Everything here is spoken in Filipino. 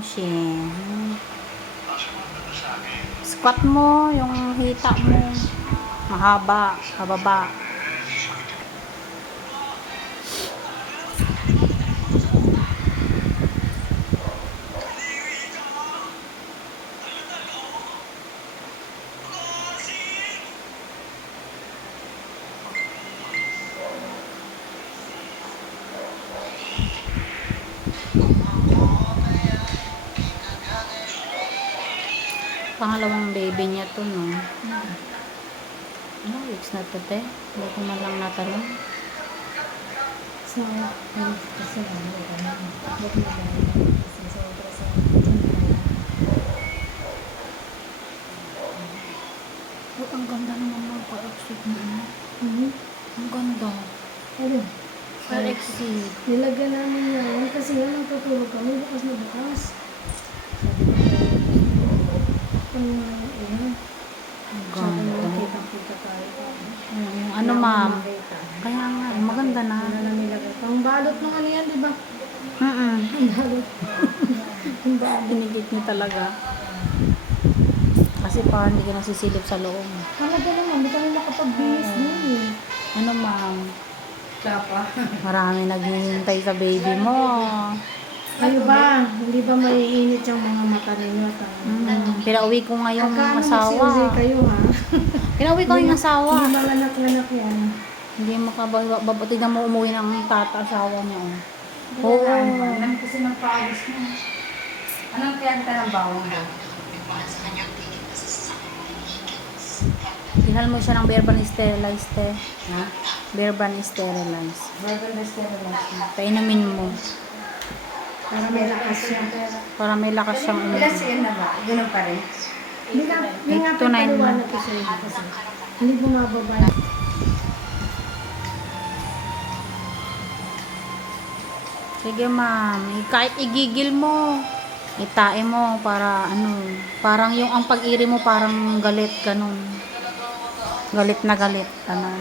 Shin. Squat mo, yung hita mo. Mahaba, pababa. Pangalawang baby niya to, no? Ano, weeks na to, te? Hindi ko man lang natanong. So, kasi ano, huwag na kasi sobra sa Oh, ang ganda naman magpa-exit na, ano? Ang ganda. ano, Pa-exit. nilagyan namin yan kasi nga nagtutulog kami bukas na bukas. Sabi ko tayo, Ang sabi ganda. mo, kita tayo. Yung ano, ma'am? Kaya nga, maganda na. Wala na nilagay. Ang balot ng ano yan, di ba? Mm-mm. Ang balot. Ang balot. Pinigit niya talaga. Kasi parang hindi ka nasisilip sa loob. Talaga naman, hindi kami makapag-binis nun eh. Ano, ma'am? Tapa. Marami naghihintay sa baby mo. Ano ba? Hindi ba maiinit yung mga mata ninyo? Pinauwi ko nga yung asawa. kayo ha? Pinauwi ko yung asawa. Hindi manganak-nganak yan. Hindi makababati na mo umuwi ng asawa niya. Oo. Alam kasi magpaagos mo. Anong kiyanta ng bawang mo? Tinal mo siya ng Bearban sterilized, te. Ha? Bearban sterilized. Verbal sterilization. Painumin mo. Para may lakas siya. Para may lakas siyang Ilan uminom. siya na ba? Ganun pa rin? Hindi nga 8 to 9 pinaliwanag ko sa iyo kasi hindi bumababa. Sige, ma'am. Kahit igigil mo, itae mo para ano, parang yung ang pag-iri mo parang galit, ganun. Galit na galit, ganun.